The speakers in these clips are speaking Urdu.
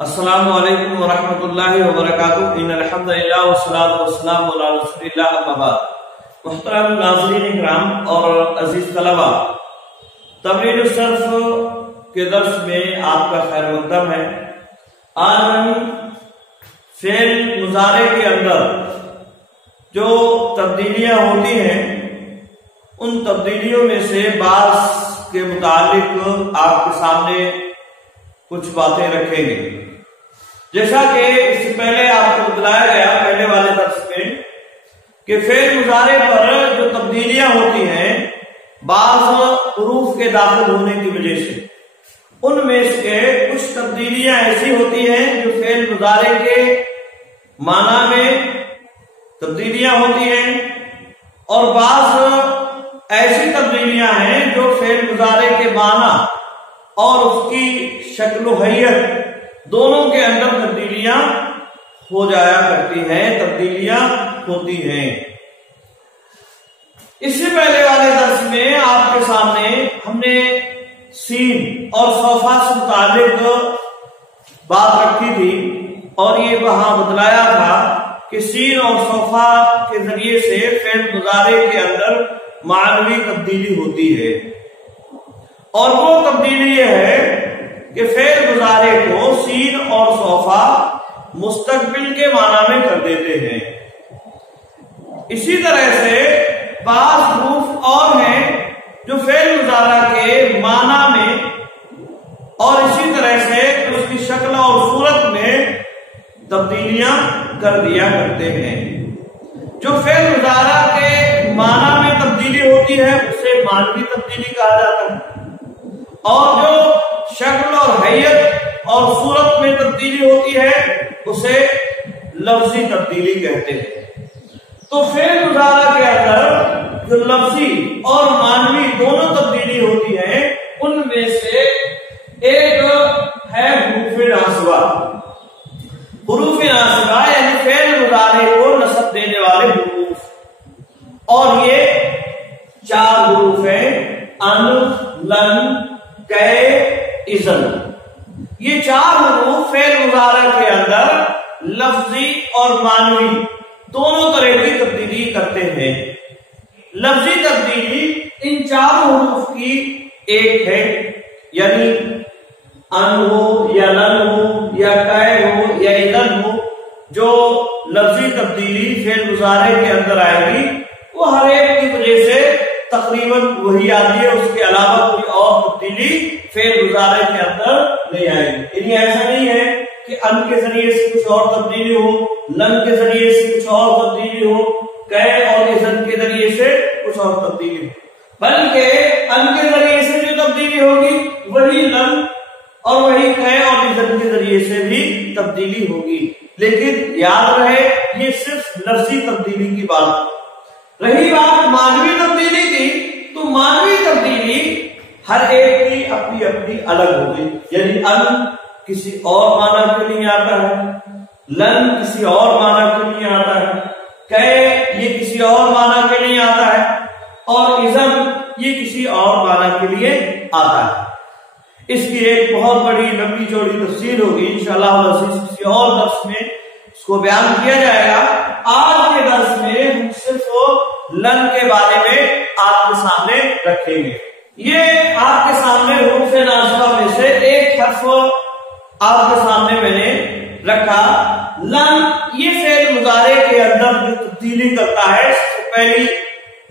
السلام علیکم ورحمۃ اللہ وبرکاتہ۔ ان الحمدللہ والصلاۃ والسلام علی رسول اللہ اما بعد۔ محترم ناظرین اکرام اور عزیز طلبہ، تمرین الصرف کے درس میں آپ کا خیر مقدم ہے۔ آج ہم فعل مضارع کے اندر جو تبدیلیاں ہوتی ہیں ان تبدیلیوں میں سے بعض کے متعلق آپ کے سامنے کچھ باتیں رکھیں گے۔ جیسا کہ اس سے پہلے آپ کو بتلایا گیا پہلے والے درس میں کہ فعل مضارع پر جو تبدیلیاں ہوتی ہیں بعض حروف کے داخل ہونے کی وجہ سے، ان میں سے کچھ تبدیلیاں ایسی ہوتی ہیں جو فعل مضارع کے معنی میں تبدیلیاں ہوتی ہیں، اور بعض ایسی تبدیلیاں ہیں جو فعل مضارع کے معنی اور اس کی شکل و حیت دونوں کے اندر تبدیلیاں ہو جایا کرتی ہیں، تبدیلیاں ہوتی ہیں۔ اس سے پہلے والے درس میں آپ کے سامنے ہم نے سین اور صوفہ سے متعلق بات رکھی تھی، اور یہ وہاں بتلایا تھا کہ سین اور صوفہ کے ذریعے سے فعل مضارع کے اندر معنوی تبدیلی ہوتی ہے، اور وہ تبدیلی یہ ہے کہ فعل مضارع کو سین اور صوفہ مستقبل کے معنی میں کر دیتے ہیں۔ اسی طرح سے بعض حروف اور ہیں جو فعل مضارع کے معنی میں اور اسی طرح سے اس کی شکل اور صورت میں تبدیلیاں کر دیا کرتے ہیں۔ جو فعل مضارع کے معنی میں تبدیلی ہوتی ہے اسے معنوی تبدیلی کہا جاتا ہے، اور جو شکل اور حیت اور صورت میں تبدیلی ہوتی ہے اسے لفظی تبدیلی کہتے ہیں۔ تو فعل مضارع کے اندر جو لفظی اور معنوی دونوں تبدیلی ہوتی ہے ان میں سے ایک ہے حروف ناصبہ۔ حروف ناصبہ یعنی فعل مضارع کو نصب دینے والے حروف، اور یہ 4 حروف ہیں: ان، لن، کہ، اذن۔ یہ 4 حروف فعل مضارع کے اندر لفظی اور معنوی دونوں طرح کی تبدیلی کرتے ہیں۔ لفظی تبدیلی ان 4 حروف کی ایک ہے، یعنی ان ہو یا لن ہو یا کہ ہو یا اذن ہو، جو لفظی تبدیلی فعل مضارع کے اندر آئے گی وہ ہر ایک کی وجہ سے تقریباً وہی آتی ہے، اس کے علاوہ کوئی اور تبدیلی فعل مضارع کے اندر نہیں آئے گی۔ یعنی ایسا نہیں ہے کہ ان کے ذریعے سے کچھ اور تبدیلی ہو، لن کے ذریعے سے کچھ اور تبدیلی ہو، کہ اور اذن کے ذریعے سے کچھ اور تبدیلی ہو، بلکہ ان کے ذریعے سے جو تبدیلی ہوگی وہی لن اور وہی کہ اور اذن کے ذریعے سے بھی تبدیلی ہوگی۔ لیکن یاد رہے یہ صرف لفظی تبدیلی کی بات۔ رہی بات معنوی تبدیلی کی، تو معنوی تبدیلی ہر ایک کی اپنی اپنی الگ ہوگی، یعنی ان کسی اور معنی کے لیے آتا ہے، لن کسی اور معنی کے لیے آتا ہے، کہ یہ کسی اور معنی کے لیے آتا ہے، اور اذن یہ کسی اور معنی کے لیے آتا ہے۔ اس کی ایک بہت بڑی لمبی چوڑی تفصیل ہوگی، انشاءاللہ العزیز کسی اور درس میں اس کو بیان کیا جائے گا۔ آج کے درس میں ہم صرف لن کے بارے میں آپ کے سامنے رکھیں گے۔ یہ آپ کے سامنے حروف ناصبہ میں سے ایک حرف آپ کے سامنے میں نے رکھا، لن۔ یہ فعل مضارع کے اندر جو تبدیلی کرتا ہے اس سے پہلی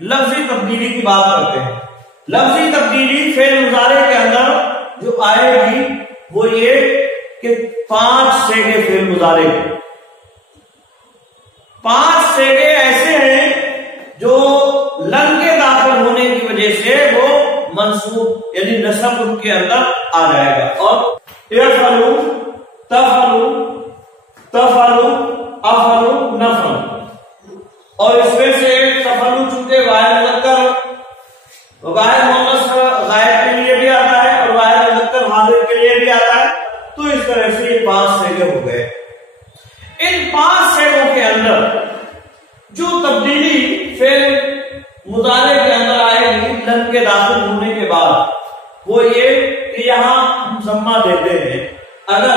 لفظی تبدیلی کی بات کرتے ہیں۔ لفظی تبدیلی فعل مضارع کے اندر جو آئے گی وہ یہ کہ 5 صیغے فعل مضارع، 5 صیغے ایسے ہیں جو لن کے داخل ہونے کی وجہ سے وہ منصوب یعنی نصب ان کے اندر آ جائے گا، اور افعلوا، تفعلوا، تفعلوا، افعلوا، نفعلوا۔ اور اس میں سے تفعلوا چونکہ واحد مذکر واحد مؤنث غائب کے لیے بھی آتا ہے اور واحد مذکر حاضر کے لیے بھی آتا ہے، تو اس طرح سے یہ 5 صیغے ہو گئے۔ ان 5 صیغوں کے اندر جو تبدیلی فعل مضارع کے اندر آئے گی لن کے داخل ہونے کے بعد وہ یہ کہ یہاں ہم ضمہ دیتے ہیں۔ اگر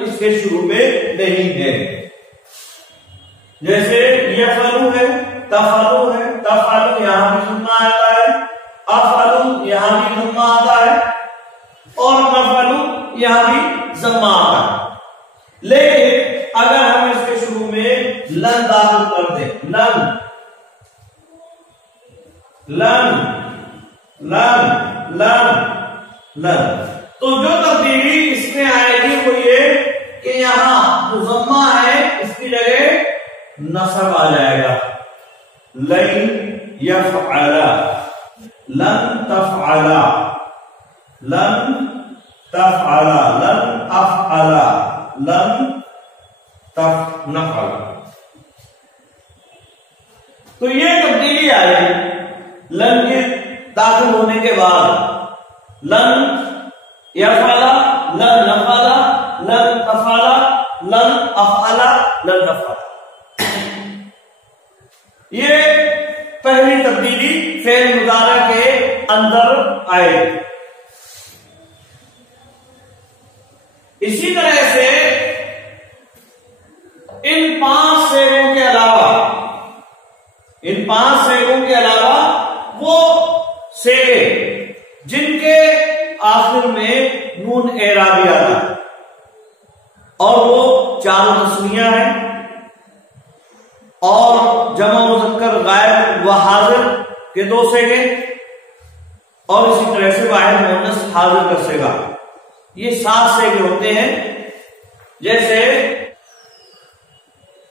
اس کے شروع میں نہیں ہے. جیسے یفعلو ہے، تفعلو ہے، تفعلو یہاں بھی ضمہ آتا ہے، افعلو یہاں بھی ضمہ آتا ہے، اور نفعلو یہاں بھی ضمہ آتا ہے. لیکن اگر ہم اس کے شروع میں لن داخل کر دیں، لن لن لن لن لن، تو جو تبدیلی اس میں آئے گی وہ یہ کہ یہاں جو ضمہ ہے اس کی جگہ نصب آ جائے گا. لن یفعل، لن تفعل، لن تفعل، لن افعل، لن نفعل. تو یہ تبدیلی آئی لن کے داخل ہونے کے بعد. لن یفعل، لن نفعل، لن تفعل، لن افعل، لن نفعل. یہ پہلی تبدیلی فعل مضارع کے اندر آئے. اسی طرح سے ان 5 صیغوں کے علاوہ، ان 5 صیغوں کے علاوہ وہ صیغے جن کے آخر میں نون اعرابی آتا ہے اور وہ 4 تسنیہ ہیں اور جمع مذکر غائب و حاضر کے 2 صیغے اور اسی طرح سے واحد مؤنث حاضر کا صیغہ. یہ 7 صیغے ہوتے ہیں. جیسے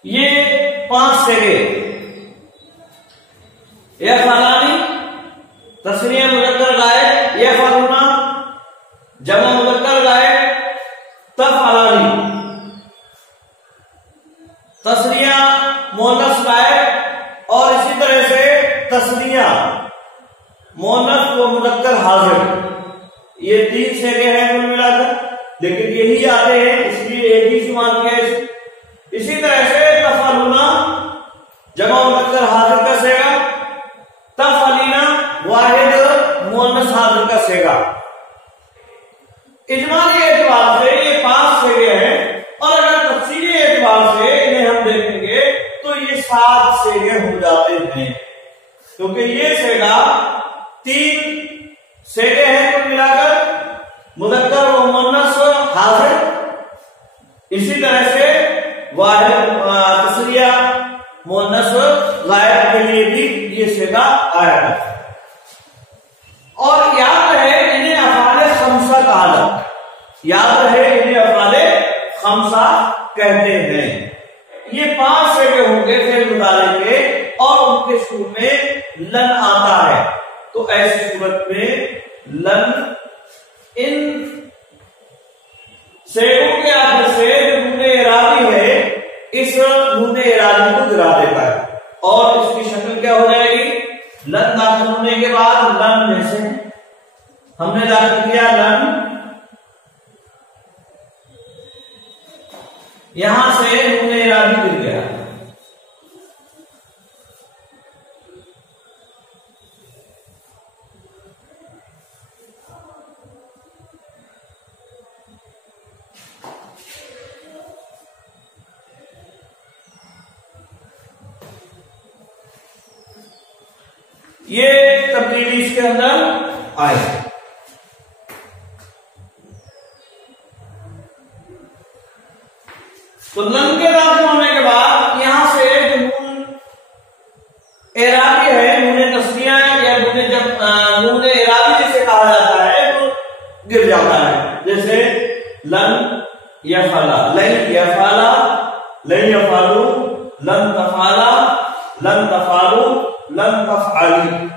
یہ 5 صیغے یفعلانی تسنیہ مذکر غائب، یفعلون جمع مذکر غائب، تفعلانی تسنیہ مؤنث غائب اور اسی طرح سے تسنیہ مؤنث و مذکر حاضر. یہ 3 صیغے ہیں کل ملا کر، لیکن یہی آتے ہیں اس لیے ایک ہی شمار کیا ہے. اسی طرح سے تفعلون جمع مذکر حاضر کا صیغہ، تفعلینا واحد مؤنث حاضر کا صیغہ. اجمالی اعتبار سے یہ 5 صیغے ہیں اور اگر تفصیلی اعتبار سے انہیں ہم دیکھیں گے تو یہ 7 صیغے ہو جاتے ہیں، کیونکہ یہ صیغہ 3 صیغے ہیں کل ملا کر مذکر و مؤنث حاضر. اسی طرح سے واحد تسنیہ مؤنث غائب کے لیے بھی یہ صیغہ آیا ہے. اور یاد رہے انہیں افعال خمسہ کہا جاتا ہے، یاد رہے انہیں افعال خمسہ کہتے ہیں. یہ 5 صیغے ہوں گے فعل مضارع کے اور ان کے شروع میں لن آتا ہے. تو ایسی صورت میں لن ان صیغوں کے آخر سے جو نون اعرابی ہے اس نون اعرابی کو گرا دیتا ہے اور اس کی شکل کیا ہو جائے گی؟ لن داخل ہونے کے بعد لن میں سے ہم نے داخل کیا لن، یہاں سے نون اعرابی گر گیا. یہ تبدیلی اس کے اندر آئے. تو لن کے داخل ہونے کے بعد یہاں سے جو نون اعرابی ہے، نون تسنیہ یا نون اعرابی جسے کہا جاتا ہے وہ گر جاتا ہے. جیسے لن یفعل، لن یفعل، لن یفعلوا، لن تفعل، لن تفعلوا، لن تفعلی.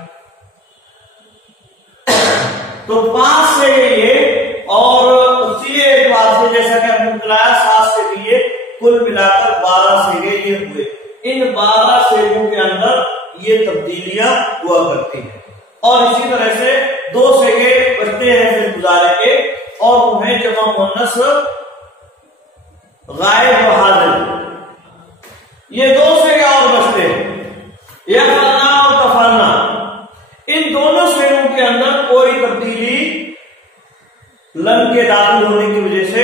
تو 5 سے یہ اور اسی اعتبار سے جیسا کہ ہم نے بتایا 7 سے بھی یہ کل ملا کر 12 صیغے یہ ہوئے. ان 12 صیغوں کے اندر یہ تبدیلیاں ہوا کرتی ہیں اور اسی طرح سے 2 صیغے بچتے ہیں فعل مضارع کے اور انہیں جمع مؤنث غائب و حاضر. یہ 2 صیغے اور بچتے ہیں یفعلنا اور تفعلنا. ان دونوں صیغوں کے اندر کوئی تبدیلی لن کے داخل ہونے کی وجہ سے